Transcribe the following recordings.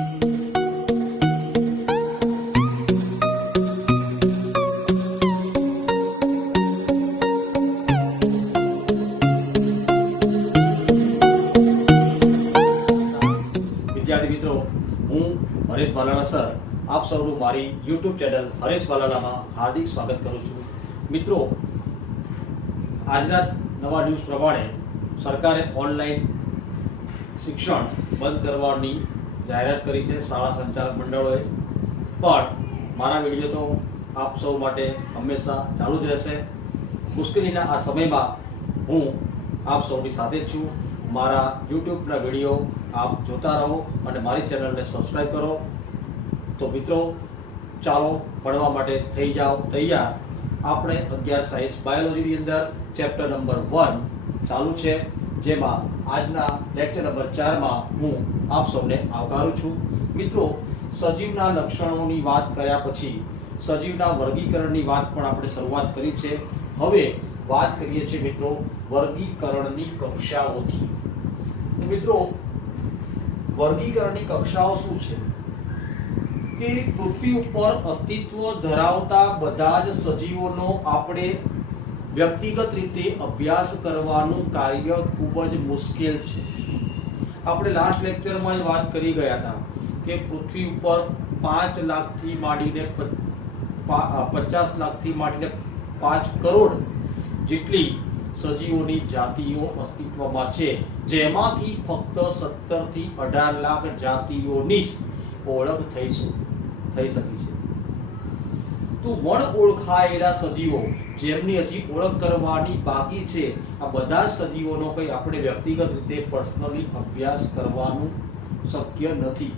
વિદ્યાર્થી મિત્રો, હું હરેશ બાલાલા સર આપ સૌનું મારી યુટ્યુબ ચેનલ હરેશ બાલાલામાં હાર્દિક સ્વાગત કરું છું. મિત્રો, આજના નવા ન્યૂઝ પ્રમાણે સરકારે ઓનલાઈન શિક્ષણ બંધ કરવાની જાહેરાત કરી છે શાળા સંચાલક મંડળોએ. પણ મારા વિડીયો તો આપ સૌ માટે હંમેશા ચાલુ જ રહેશે. મુશ્કેલીના આ સમયમાં હું આપ સૌની સાથે જ છું. મારા યુટ્યુબના વિડીયો આપ જોતા રહો અને મારી ચેનલને સબસ્ક્રાઈબ કરો. તો મિત્રો, ચાલો ભણવા માટે થઈ જાઓ તૈયાર. આપણે 11 સાયન્સ બાયોલોજીની અંદર ચેપ્ટર નંબર 1 ચાલુ છે, જેમાં આજના લેક્ચર નંબર 4માં હું આપ સૌને આવકારું છું. મિત્રો, સજીવના લક્ષણોની વાત કર્યા પછી સજીવના વર્ગીકરણની વાત પણ આપણે શરૂઆત કરી છે. હવે વાત કરીએ છીએ મિત્રો વર્ગીકરણની કક્ષાઓથી. મિત્રો, વર્ગીકરણની કક્ષાઓ શું છે કે પૃથ્વી ઉપર અસ્તિત્વ ધરાવતા બધા જ સજીવોનો આપણે વ્યક્તિગત રીતે અભ્યાસ કરવાનું કાર્ય ખૂબ જ મુશ્કેલ છે. આપણે લાસ્ટ લેક્ચરમાં જ વાત કરી ગયા હતા કે પૃથ્વી ઉપર 5 લાખથી માંડીને 50 લાખથી માંડીને 5 કરોડ જેટલી સજીવોની જાતિઓ અસ્તિત્વમાં છે, જેમાંથી ફક્ત 17 થી 18 લાખ જાતિઓની જ ઓળખ થઈ શકી છે. તો વણ ઓળખાયેલા સજીવો જેમની હજી ઓળખ કરવાની બાકી છે, આ બધા જ સજીવોનો કંઈ આપણે વ્યક્તિગત રીતે પર્સનલી અભ્યાસ કરવાનું શક્ય નથી.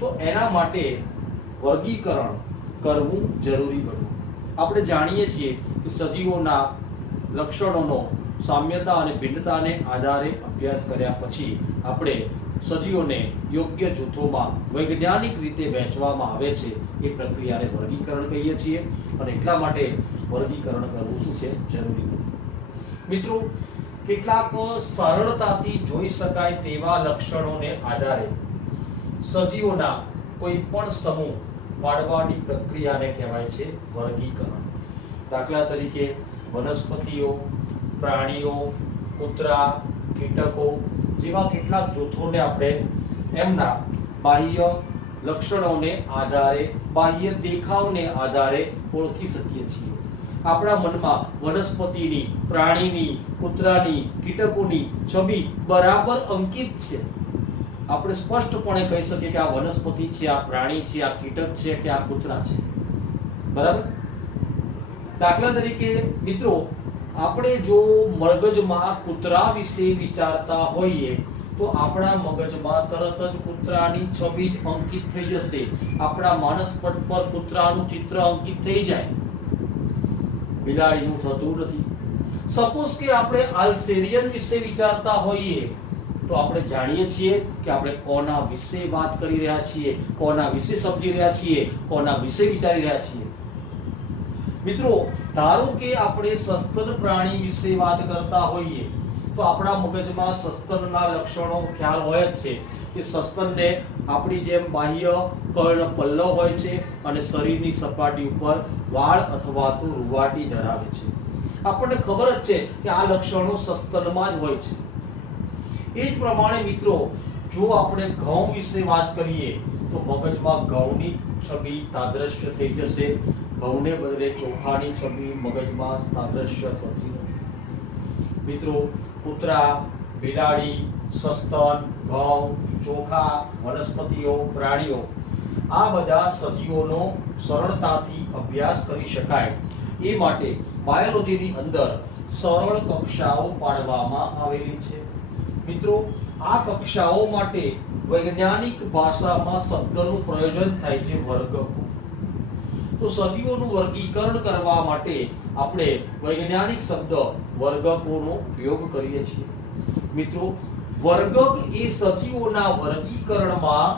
તો એના માટે વર્ગીકરણ કરવું જરૂરી બન્યું. આપણે જાણીએ છીએ કે સજીવોના લક્ષણોનો સામ્યતા અને ભિન્નતાને આધારે અભ્યાસ કર્યા પછી આપણે સજીવોને યોગ્ય જૂથોમાં વૈજ્ઞાનિક રીતે વહેંચવામાં આવે છે. એ પ્રક્રિયાને વર્ગીકરણ કહીએ છીએ અને એટલા માટે વર્ગીકરણ કરવું શું છે જરૂરી બન્યું. મિત્રો, કેટલાક સરળતાથી જોઈ શકાય તેવા લક્ષણોને આધારે સજીવોના કોઈ પણ સમૂહ પાડવાની પ્રક્રિયાને કહેવાય છે વર્ગીકરણ. દાખલા તરીકે વનસ્પતિઓ, પ્રાણીઓ, કૂતરા, કીટકો જેવા કેટલાક જૂથોને આપણે એમના બાહ્ય લક્ષણોને આધારે, બાહ્ય દેખાવને આધારે ઓળખી શકીએ છીએ. આપણા મનમાં વનસ્પતિની, પ્રાણીની, કૂતરાની, કીટકોની છબી બરાબર અંકિત છે. આપણે સ્પષ્ટપણે કહી શકીએ કે આ વનસ્પતિ છે, આ પ્રાણી છે, આ કીટક છે કે આ કૂતરા છે. બરાબર? દાખલા તરીકે મિત્રો, આપણે જો મગજમાં કૂતરા વિશે વિચારતા હોઈએ તો આપણા મગજમાં તરત જ કૂતરાની છબી જ અંકિત થઈ જશે. આપણા માનસપટ પર કૂતરાનું ચિત્ર અંકિત થઈ જાય. બિલાડીનું થતું નથી. સપોઝ કે આપણે આલ્સેરિયન વિશે વિચારતા હોઈએ તો આપણે જાણીએ છીએ કે આપણે કોના વિશે વાત કરી રહ્યા છીએ, કોના વિશે સમજી રહ્યા છીએ, કોના વિશે વિચારી રહ્યા છીએ. મિત્રો, ધારો કે આપણે સસ્તન પ્રાણી વિશે વાત કરતા હોઈએ તો આપણા મગજમાં સસ્તનના લક્ષણો ખ્યાલ હોય જ છે કે સસ્તનને આપણી જેમ બાહ્ય કર્ણ પલ્લવ હોય છે અને શરીરની સપાટી ઉપર વાળ અથવા તો રૂંવાટી ધરાવે છે. આપણને ખબર જ છે કે આ લક્ષણો સસ્તનમાં જ હોય છે. એ જ પ્રમાણે મિત્રો, જો આપણે ઘઉં વિશે વાત કરીએ તો મગજમાં ઘઉંની છબી તાદ્રશ્ય થઈ જશે. ઘઉંને બદલે ચોખાની છબી મગજમાં તાદ્રશ્ય થતી નથી. મિત્રો, કૂતરા, બિલાડી, સસ્તન, ઘઉં, ચોખા, વનસ્પતિઓ, પ્રાણીઓ આ બધા સજીવોનો સરળતાથી અભ્યાસ કરી શકાય એ માટે બાયોલોજીની અંદર સરળ કક્ષાઓ પાડવામાં આવેલી છે. મિત્રો, આ કક્ષાઓ માટે વૈજ્ઞાનિક ભાષામાં શબ્દનું પ્રયોજન થાય છે વર્ગકો. તો સજીવોનું વર્ગીકરણ કરવા માટે આપણે વૈજ્ઞાનિક શબ્દ વર્ગકોનો ઉપયોગ કરીએ છીએ. મિત્રો, વર્ગક એ સજીવોના વર્ગીકરણમાં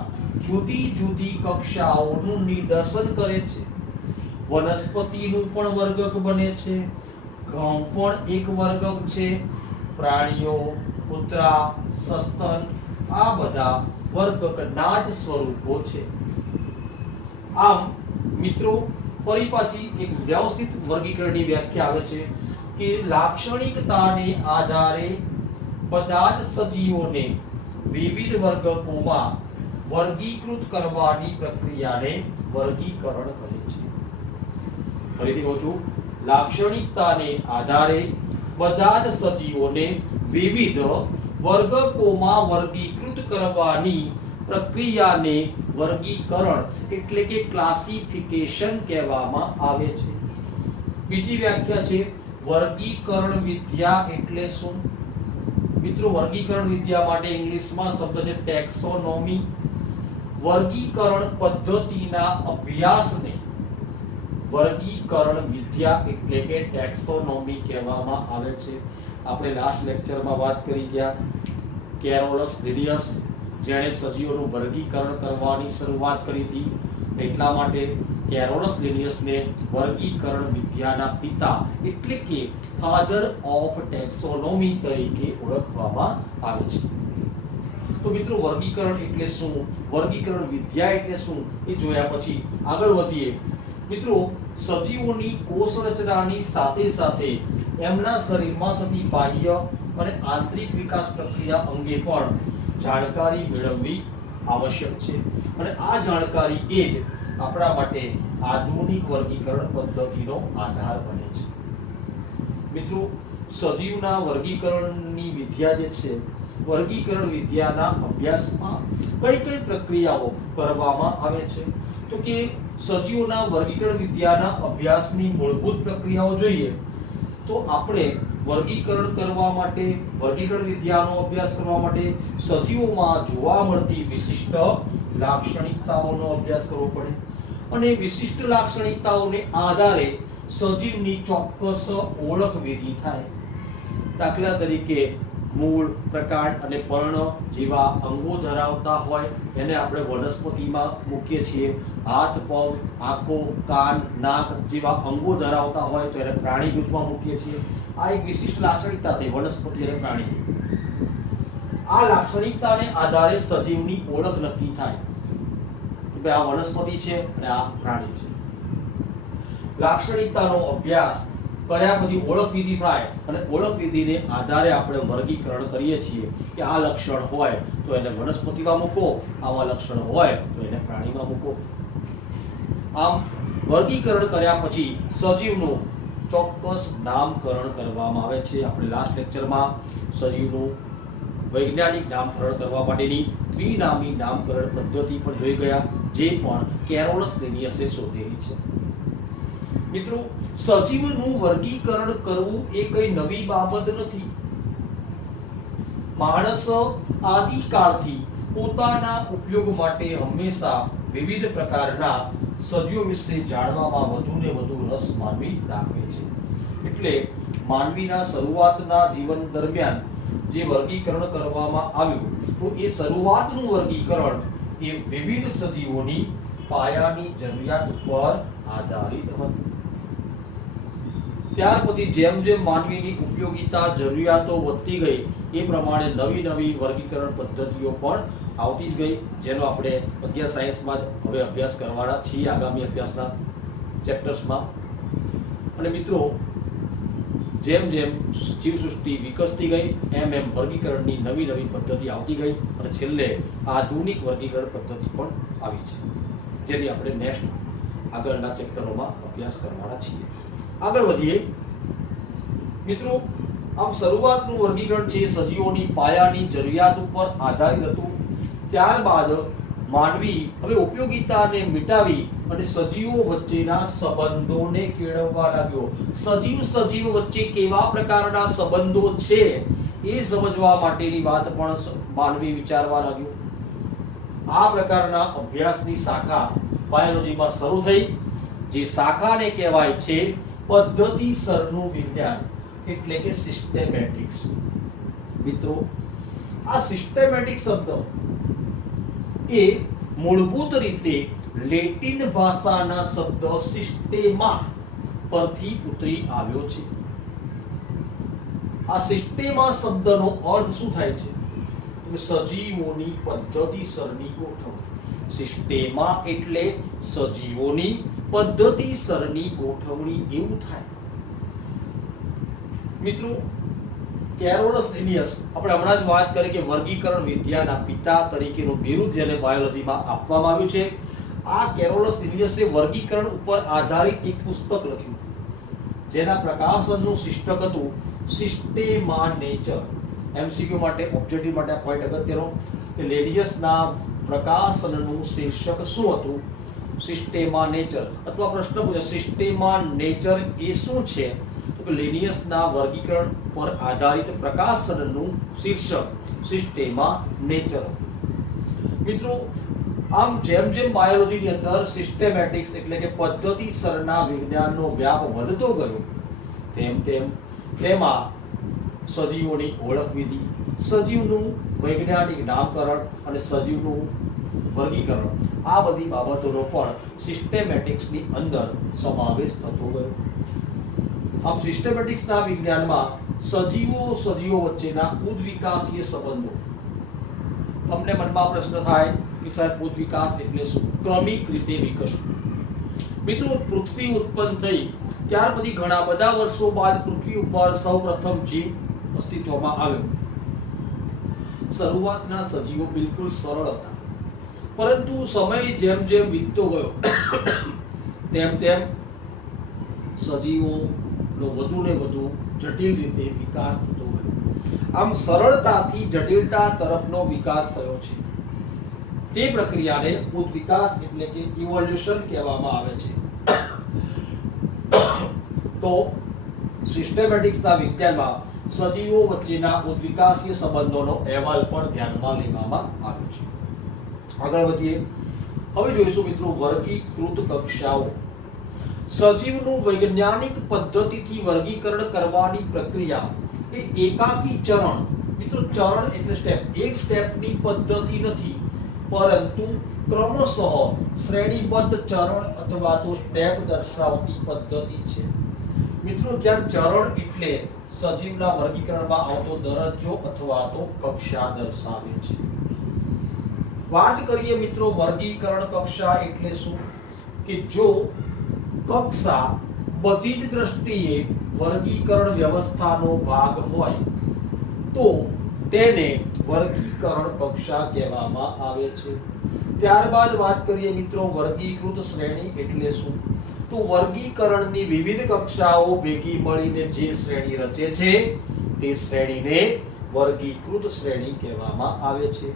જુદી જુદી કક્ષાઓનું નિદર્શન કરે છે. વનસ્પતિનું પણ વર્ગક બને છે, ઘઉં પણ એક વર્ગક છે, પ્રાણીઓ, કૂતરા, સસ્તન આ બધા વર્ગના જ સ્વરૂપો છે. આમ મિત્રો ફરી પાછી એક વ્યવસ્થિત વર્ગીકરણની વ્યાખ્યા આવે છે કે લાક્ષણિકતાને આધારે બધા જ સજીવોને વિવિધ વર્ગોમાં વર્ગીકૃત કરવાની પ્રક્રિયાને વર્ગીકરણ કહે છે. ફરીથી કહું છું, લાક્ષણિકતાને આધારે બધા જ સજીવોને વિવિધ વર્ગોમાં વર્ગીકૃત કરવાની પ્રક્રિયાને વર્ગીકરણ એટલે કે ક્લાસિફિકેશન કહેવામાં આવે છે. બીજી વ્યાખ્યા છે વર્ગીકરણ વિદ્યા એટલે શું? મિત્રો, વર્ગીકરણ વિદ્યા માટે ઇંગ્લિશમાં શબ્દ છે ટેક્સોનોમી. વર્ગીકરણ પદ્ધતિના અભ્યાસને વર્ગીકરણ વિદ્યા એટલે કે ટેક્સોનોમી કહેવામાં આવે છે. આપણે લાસ્ટ લેક્ચરમાં વાત કરી ગયા કેરોલસ લિનિયસ, જેણે સજીવોનું વર્ગીકરણ કરવાની શરૂઆત કરી હતી. એટલા માટે કેરોલસ લિનિયસને વર્ગીકરણ વિદ્યાના પિતા એટલે કે ફાધર ઓફ ટેક્સોનોમી તરીકે ઓળખવામાં આવે છે. તો મિત્રો, વર્ગીકરણ એટલે શું, વર્ગીકરણ વિદ્યા એટલે શું એ જોયા પછી આગળ વધીએ. મિત્રો, સજીવોની કોષ રચનાની સાથે સાથે એમના શરીરમાં થતી બાહ્ય અને આંતરિક વિકાસ પ્રક્રિયા અંગે પણ જાણકારી મેળવવી આવશ્યક છે. અને આ જાણકારી એ જ આપણા માટે આધુનિક વર્ગીકરણ પદ્ધતિનો આધાર બને છે. મિત્રો, સજીવના વર્ગીકરણની વિદ્યા જે છે, વર્ગીકરણ વિદ્યાના અભ્યાસમાં કઈ કઈ પ્રક્રિયાઓ કરવામાં આવે છે? તો કે સજીવોના વર્ગીકરણ વિદ્યાના અભ્યાસની મૂળભૂત પ્રક્રિયાઓ જોઈએ તો આપણે વર્ગીકરણ કરવા માટે, વર્ગીકરણ વિદ્યાનો અભ્યાસ કરવા માટે સજીવોમાં જોવા મળતી વિશિષ્ટ લાક્ષણિકતાઓનો અભ્યાસ કરવો પડે. અને વિશિષ્ટ લાક્ષણિકતાઓને આધારે સજીવની ચોક્કસ ઓળખ વિધિ થાય. દાખલા તરીકે મૂળ, પ્રકાંડ અને પર્ણ જેવા અંગો ધરાવતા હોય એને આપણે વનસ્પતિમાં મૂકીએ છીએ. હાથ, પગ, આંખો, કાન, નાક જેવા અંગો ધરાવતા હોય તો એને પ્રાણી જૂથમાં મૂકીએ છીએ. આ એક વિશિષ્ટ લાક્ષણિકતા થઈ વનસ્પતિ અને પ્રાણી. આ લાક્ષણિકતાને આધારે સજીવની ઓળખ નક્કી થાય કે ભાઈ આ વનસ્પતિ છે અને આ પ્રાણી છે. લાક્ષણિકતાનો અભ્યાસ કર્યા પછી ઓળખ વિધિ થાય અને ઓળખ વિધિને આધારે આપણે વર્ગીકરણ કરીએ છીએ કે આ લક્ષણ હોય તો એને વનસ્પતિમાં મૂકો, આવા લક્ષણ હોય તો એને પ્રાણીમાં મૂકો. આમ વર્ગીકરણ કર્યા પછી સજીવનું ચોક્કસ નામકરણ કરવામાં આવે છે. આપણે લાસ્ટ લેક્ચરમાં સજીવનું વૈજ્ઞાનિક નામકરણ કરવા માટેની દ્વિનામી નામકરણ પદ્ધતિ પણ જોઈ ગયા, જે પણ કેરોલસ લિનિયસે શોધેલી છે. મિત્રો, સજીવનું વર્ગીકરણ કરવું એ કઈ નવી બાબત નથી. માણસ આદિકાળથી પોતાના ઉપયોગ માટે હંમેશા વિવિધ પ્રકારના સજીવો વિશે જાણવામાં વધુ ને વધુ રસ માનવી દાખવે છે. એટલે માનવીના શરૂઆતના જીવન દરમિયાન જે વર્ગીકરણ કરવામાં આવ્યું તો એ શરૂઆતનું વર્ગીકરણ એ વિવિધ સજીવોની પાયાની જરૂરિયાત ઉપર આધારિત હતું. ત્યાર પછી જેમ જેમ માનવીની ઉપયોગિતા, જરૂરિયાતો વધતી ગઈ એ પ્રમાણે નવી નવી વર્ગીકરણ પદ્ધતિઓ પણ આવતી જ ગઈ, જેનો આપણે અગિયાર સાયન્સમાં હવે અભ્યાસ કરવાના છીએ આગામી અભ્યાસના ચેપ્ટર્સમાં. અને મિત્રો, જેમ જેમ જીવસૃષ્ટિ વિકસતી ગઈ એમ એમ વર્ગીકરણની નવી નવી પદ્ધતિ આવતી ગઈ અને છેલ્લે આધુનિક વર્ગીકરણ પદ્ધતિ પણ આવી છે, જેની આપણે નેક્સ્ટ આગળના ચેપ્ટરોમાં અભ્યાસ કરવાના છીએ. આગળ વધીએ મિત્રો. આમ શરૂઆતનું વર્ગીકરણ છે સજીવોની પાયાની જરૂરિયાત ઉપર આધારિત હતું. ત્યારબાદ માનવી હવે ઉપયોગિતાને મિટાવી અને સજીવો વચ્ચેના સંબંધોને કેળવવા લાગ્યો. સજીવ વચ્ચે કેવા પ્રકારના સંબંધો છે એ સમજવા માટેની વાત પણ માનવી વિચારવા લાગ્યો. આ પ્રકારના અભ્યાસની શાખા બાયોલોજીમાં શરૂ થઈ, જે શાખાને કહેવાય છે પદ્ધતિસરનું વિજ્ઞાન એટલે કે સિસ્ટેમેટિક્સ. મિત્રો, આ સિસ્ટેમેટિક શબ્દ એ મૂળભૂત રીતે લેટિન ભાષાના શબ્દ સિસ્ટેમા પરથી ઉતરી આવ્યો છે. આ સિસ્ટેમા શબ્દનો અર્થ શું થાય છે? સજીવોની પદ્ધતિસરની ગોઠવણી। સિસ્ટેમા એટલે સજીવોની પદ્ધતિસરની ગોઠવણી એવું થાય। મિત્રો કેરોલસ લિનિયસ આપણે હમણાં જ વાત કરી કે વર્ગીકરણ વિદ્યાના પિતા તરીકેનું બિરુદ જેને બાયોલોજીમાં આપવામાં આવ્યું છે। આ કેરોલસ લિનિયસે વર્ગીકરણ ઉપર આધારિત એક પુસ્તક લખ્યું જેના પ્રકાશનનું શીર્ષક હતું સિસ્ટેમા નેચર। એમસીક્યુ માટે ઓબ્જેક્ટિવ માટે આ પોઈન્ટ અગત્યનો કે લિનિયસના પ્રકાશનનું શીર્ષક શું હતું? Sistema nature. અથવા પ્રશ્ન પૂછે સિસ્ટેમા નેચર એ શું છે? તો કે લિનિયસના વર્ગીકરણ પર આધારિત પ્રકાશનનું શીર્ષક સિસ્ટેમા નેચર હતું। મિત્રો આમ જેમ જેમ બાયોલોજીની અંદર સિસ્ટેમેટિક્સ એટલે કે પદ્ધતિસરના વિજ્ઞાનનો વ્યાપ વધતો ગયો તેમ તેમ તેમાં સજીવોની ઓળખ વિધિ, સજીવનું વૈજ્ઞાનિક નામકરણ અને સજીવનું વર્ગીકરણ આ બધી બાબતોનો પણ સિસ્ટેમેટિક્સની અંદર સમાવેશ થતો ગયો। આમ સિસ્ટેમેટિક્સના વિજ્ઞાનમાં સજીવો વચ્ચેના ઉદ્વિકાસીય સંબંધો। તમને મનમાં પ્રશ્ન થાય કે સાહેબ ઉદ્વિકાસ એટલે શું? ક્રમિક રીતે વિકસવું। મિત્રો પૃથ્વી ઉત્પન્ન થઈ ત્યાર પછી ઘણા બધા વર્ષો બાદ પૃથ્વી ઉપર સૌપ્રથમ જીવ અસ્તિત્વમાં આવ્યો। શરૂઆતના સજીવો બિલકુલ સરળ હતા, પરંતુ સમય જેમ જેમ વીતતો ગયો તેમ તેમ સજીવોનો વધુ ને વધુ જટિલ રીતે વિકાસ થતો ગયો। આમ સરળતાથી જટિલતા તરફનો વિકાસ થયો છે। તે પ્રક્રિયાને ઉદ્વિકાસ એટલે કે ઇવોલ્યુશન કહેવામાં આવે છે। તો સિસ્ટેમેટિક્સના વિજ્ઞાનમાં સજીવો વચ્ચેના ઉદ્વિકાસીય સંબંધોનો અહેવાલ પણ ધ્યાનમાં લેવામાં આવ્યો છે। આગળ વધીએ। હવે જોઈશું મિત્રો વર્ગીકૃત કક્ષાઓ। સજીવનું વૈજ્ઞાનિક પદ્ધતિથી વર્ગીકરણ કરવાની પ્રક્રિયા એ એકાકી ચરણ, મિત્રો ચરણ એટલે સ્ટેપ, એક સ્ટેપની પદ્ધતિ નથી, પરંતુ ક્રમશઃ શ્રેણીબદ્ધ ચરણ અથવા તો સ્ટેપ દર્શાવતી પદ્ધતિ છે। મિત્રો જ્યારે ચરણ એટલે સજીવના વર્ગીકરણમાં આવતો દરજ્જો અથવા તો કક્ષા દર્શાવે છે। વાત કરીએ મિત્રો વર્ગીકરણ કક્ષા એટલે શું? કે જો કક્ષા બધી જ દ્રષ્ટિએ વર્ગીકરણ વ્યવસ્થાનો ભાગ હોય તો તેને વર્ગીકરણ કક્ષા કહેવામાં આવે છે। ત્યારબાદ વાત કરીએ મિત્રો વર્ગીકૃત શ્રેણી એટલે શું? તો વર્ગીકરણની વિવિધ કક્ષાઓ ભેગી મળીને જે શ્રેણી રચે છે તે શ્રેણીને વર્ગીકૃત શ્રેણી કહેવામાં આવે છે।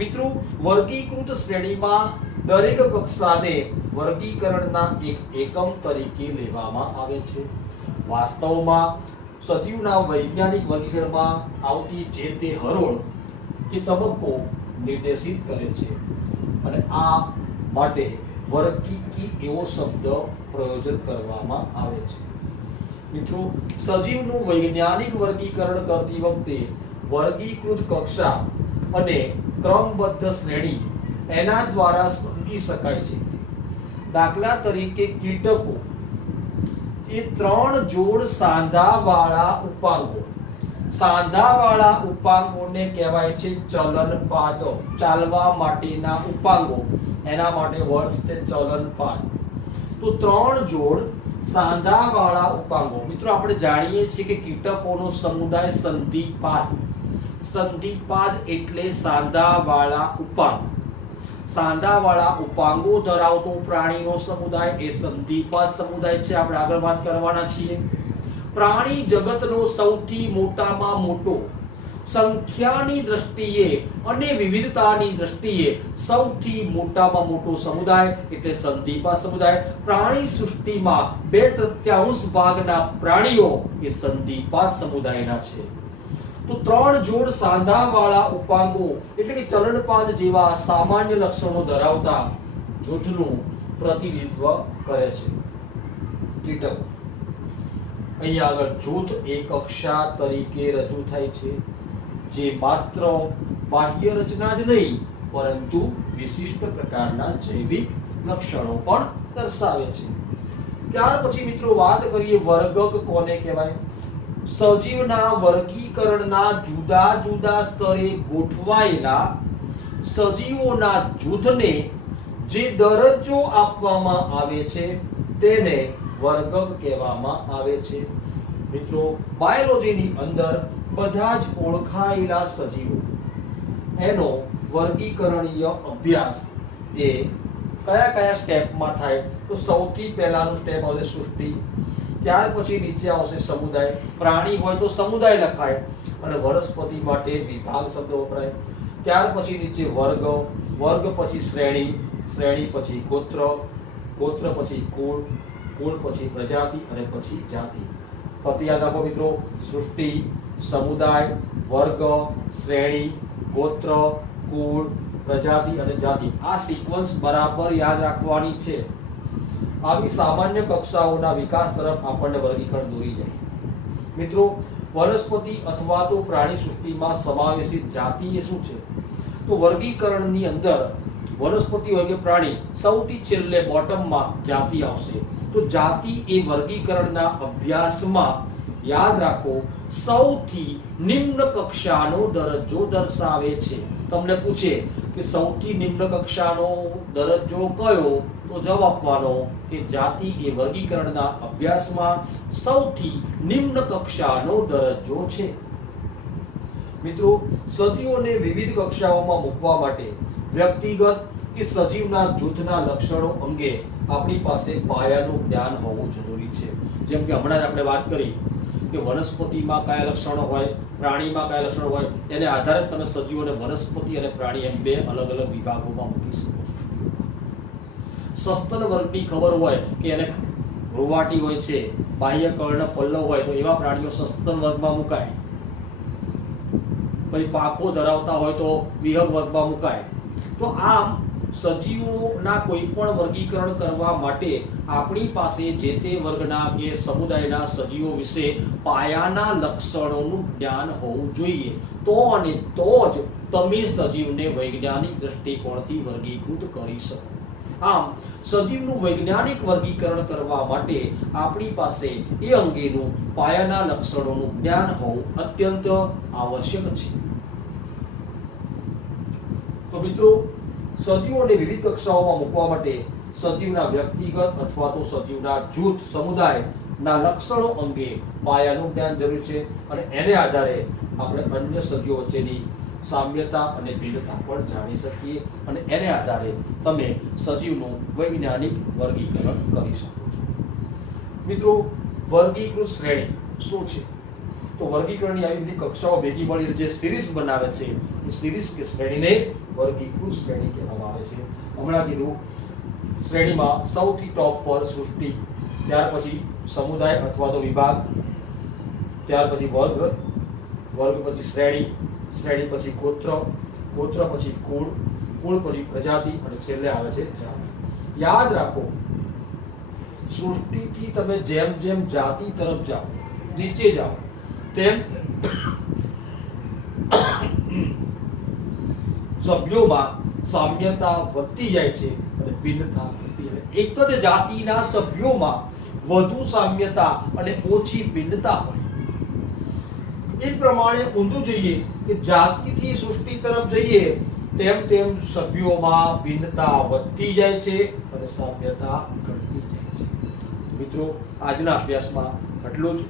મિત્રો વર્ગીકૃત શ્રેણીમાં દરેક કક્ષાને વર્ગીકરણના એક એકમ તરીકે લેવામાં આવે છે। વાસ્તવમાં સજીવના વૈજ્ઞાનિક વર્ગીકરણમાં આવતી જે તે હરોળ કે તબક્કો નિર્દેશિત કરે છે અને આ માટે વર્ગીકી એવો શબ્દ પ્રયોજન કરવામાં આવે છે। મિત્રો સજીવનું વૈજ્ઞાનિક વર્ગીકરણ કરતી વખતે વર્ગીકૃત કક્ષા અને ક્રમબદ્ધ શ્રેણી એના દ્વારા સમજી શકાય છે। દાખલા તરીકે કીટકો એ 3 જોડ સાંધાવાળા ઉપાંગો, સાંધાવાળા ઉપાંગોને કહેવાય છે ચલનપાદો, ચાલવા માટેના ઉપાંગો, એના માટે વર્ડ છે ચલનપાદ। તો 3 જોડ સાંધાવાળા ઉપાંગો। મિત્રો આપણે જાણીએ છીએ કે કીટકોનો સમુદાય સંધિપાદ, સંધિપાદ એટલે સાંધાવાળા ઉપાંગ। સાંધાવાળા ઉપાંગો ધરાવતો પ્રાણીનો સમુદાય એ સંધિપાદ સમુદાય છે। આપણે આગળ વાત કરવાના છીએ। પ્રાણી જગતનો સૌથી મોટામાં મોટો, સંખ્યાની દ્રષ્ટિએ અને વિવિધતાની દ્રષ્ટિએ સૌથી મોટામાં મોટો સમુદાય એટલે સંધિપાદ સમુદાય। પ્રાણી સૃષ્ટિમાં 2/3 ભાગના પ્રાણીઓ એ સંધિપાદ સમુદાયના છે। તો 3 જોડ સાંધાવાળા ઉપાંગો એટલે કે ચલનપાદ જેવા સામાન્ય લક્ષણો ધરાવતા જૂથનું પ્રતિનિધિત્વ કરે છે કીટકો। અહીં આગળ જૂથ એક કક્ષા તરીકે રજૂ થાય છે જે માત્ર બાહ્ય રચના જ નહીં પરંતુ વિશિષ્ટ પ્રકારના જૈવિક લક્ષણો પણ દર્શાવે છે। ત્યાર પછી મિત્રો વાત કરીએ વર્ગક કોને કહેવાય? સજીવના વર્ગીકરણના જુદા જુદા સ્તરે ગોઠવાયેલા સજીવોના જૂથને જે દરજ્જો આપવામાં આવે છે તેને વર્ગક કહેવામાં આવે છે. મિત્રો, બાયોલોજીની અંદર બધા જ ઓળખાયેલા સજીવો એનો વર્ગીકરણીય અભ્યાસ એ કયા કયા સ્ટેપમાં થાય? તો સૌથી પહેલાનું સ્ટેપ આવશે સૃષ્ટિ, ત્યાર પછી નીચે આવશે સમુદાય. પ્રાણી હોય તો સમુદાય લખાય અને વનસ્પતિ માટે વિભાગ શબ્દ વપરાય. ત્યાર પછી નીચે વર્ગ, વર્ગ પછી શ્રેણી, શ્રેણી પછી ગોત્ર, ગોત્ર પછી કુળ, કુળ પછી પ્રજાતિ અને પછી જાતિ. ફરી યાદ રાખો મિત્રો, સૃષ્ટિ, સમુદાય, વર્ગ, શ્રેણી, ગોત્ર, કુળ, પ્રજાતિ અને જાતિ. આ સિક્વન્સ બરાબર યાદ રાખવાની છે. આવી સામાન્ય કક્ષાઓના વિકાસ તરફ આપણને વર્ગીકરણ દોરી જાય. મિત્રો, વનસ્પતિ અથવા તો પ્રાણી સૃષ્ટિમાં સમાવેશિત જાતિ એ શું છે? તો વર્ગીકરણની અંદર વનસ્પતિ હોય કે પ્રાણી, સૌથી છેલ્લે બોટમમાં જાતિ આવશે. તો જાતિ એ વર્ગીકરણના અભ્યાસમાં યાદ રાખો સૌથી નિમ્ન કક્ષાનો દરજ્જો દર્શાવે છે. તમને પૂછે કે સૌથી નિમ્ન કક્ષાનો દરજ્જો કયો? તો જવાબ આપવાનો કે જાતિ એ વર્ગીકરણના અભ્યાસમાં સૌથી નિમ્ન કક્ષાનો દરજ્જો છે. મિત્રો, સજીવોને વિવિધ કક્ષાઓમાં મૂકવા માટે વ્યક્તિગત કે સજીવના જૂથના લક્ષણો અંગે આપણી પાસે પાયાનું જ્ઞાન હોવું જરૂરી છે. જેમ કે હમણાં જ આપણે વાત કરી કે વનસ્પતિમાં કયા લક્ષણો હોય, પ્રાણીમાં કયા લક્ષણો હોય, એને આધારે તમે સજીવોને વનસ્પતિ અને પ્રાણી એમ બે અલગ અલગ વિભાગોમાં મૂકી શકો છો. સસ્તન વર્ગની ખબર હોય કે એને રૂવાટી હોય છે, બાહ્ય કર્ણ પલ્લવ હોય તો એવા પ્રાણીઓ સસ્તન વર્ગમાં મુકાય. પછી પાંખો ધરાવતા હોય તો વિહંગ વર્ગમાં મુકાય. તો આમ સજીવોના કોઈ પણ વર્ગીકરણ કરવા માટે આપણી પાસે જે તે વર્ગના કે સમુદાયના સજીવો વિશે પાયાના લક્ષણોનું જ્ઞાન હોવું જોઈએ. તો અને તો જ તમે સજીવને વૈજ્ઞાનિક દૃષ્ટિકોણથી વર્ગીકૃત કરી શકો. આમ સજીવનું વૈજ્ઞાનિક વર્ગીકરણ કરવા માટે આપણી પાસે એ અંગેનું પાયાના લક્ષણોનું જ્ઞાન હોવું અત્યંત આવશ્યક છે. તો મિત્રો, સજીવોને વિવિધ કક્ષાઓમાં મૂકવા માટે સજીવના વ્યક્તિગત અથવા તો સજીવના જૂથ સમુદાયના લક્ષણો અંગે પાયાનું જ્ઞાન જરૂરી છે અને એને આધારે આપણે અન્ય સજીવો વચ્ચેની સામ્યતા અને ભિન્નતા પણ જાણી શકીએ અને એને આધારે તમે સજીવનું વૈજ્ઞાનિક વર્ગીકરણ કરી શકો છો. મિત્રો, વર્ગીકૃત શ્રેણી શું છે? તો વર્ગીકરણની આવી બધી કક્ષાઓ ભેગી મળી જે સિરીઝ બનાવે છે એ સિરીઝ કે શ્રેણીને વર્ગીકૃત શ્રેણી કહેવામાં આવે છે. હમણાં કીધું શ્રેણીમાં સૌથી ટોપ પર સૃષ્ટિ, ત્યાર પછી સમુદાય અથવા તો વિભાગ, ત્યાર પછી વર્ગ, વર્ગ પછી શ્રેણી, શ્રેણી પછી ગોત્ર, ગોત્ર પછી કુળ, કુળ પછી પ્રજાતિ અને છેલ્લે આવે છે જાતિ. યાદ રાખો, સૃષ્ટિથી તમે જેમ જેમ જાતિ તરફ જાઓ, નીચે જાઓ, તેમ સભ્યોમાં સામ્યતા વધતી જાય છે અને ભિન્નતા વધતી જાય. એક જ જાતિના સભ્યોમાં વધુ સામ્યતા અને ઓછી ભિન્નતા હોય. એ જ પ્રમાણે ઊંધું જઈએ કે જાતિથી સૃષ્ટિ તરફ જઈએ તેમ તેમ સભ્યોમાં ભિન્નતા વધતી જાય છે અને સામ્યતા ઘટતી જાય છે. મિત્રો, આજના અભ્યાસમાં આટલું જ.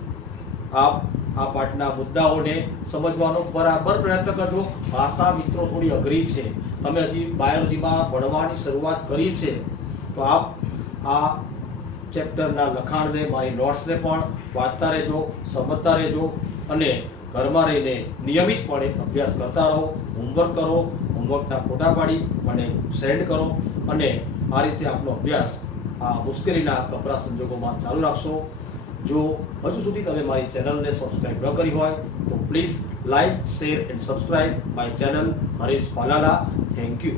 આપ આ પાઠના મુદ્દાઓને સમજવાનો બરાબર પ્રયત્ન કરજો. ભાષા મિત્રો થોડી અઘરી છે. તમે હજી બાયોલોજીમાં ભણવાની શરૂઆત કરી છે તો આપ આ ચેપ્ટરના લખાણને, મારી નોટ્સને પણ વાંચતા રહેજો, સમજતા રહેજો અને ઘરમાં રહીને નિયમિતપણે અભ્યાસ કરતા રહો. હોમવર્ક કરો, હોમવર્કના ફોટા પાડી મને સેન્ડ કરો અને આ રીતે આપનો અભ્યાસ આ મુશ્કેલીના કપરા સંજોગોમાં ચાલુ રાખશો. જો હજુ સુધી તમે મારી ચેનલને સબસ્ક્રાઇબ ન કરી હોય તો please like, share and subscribe my channel Harish Palala. Thank you.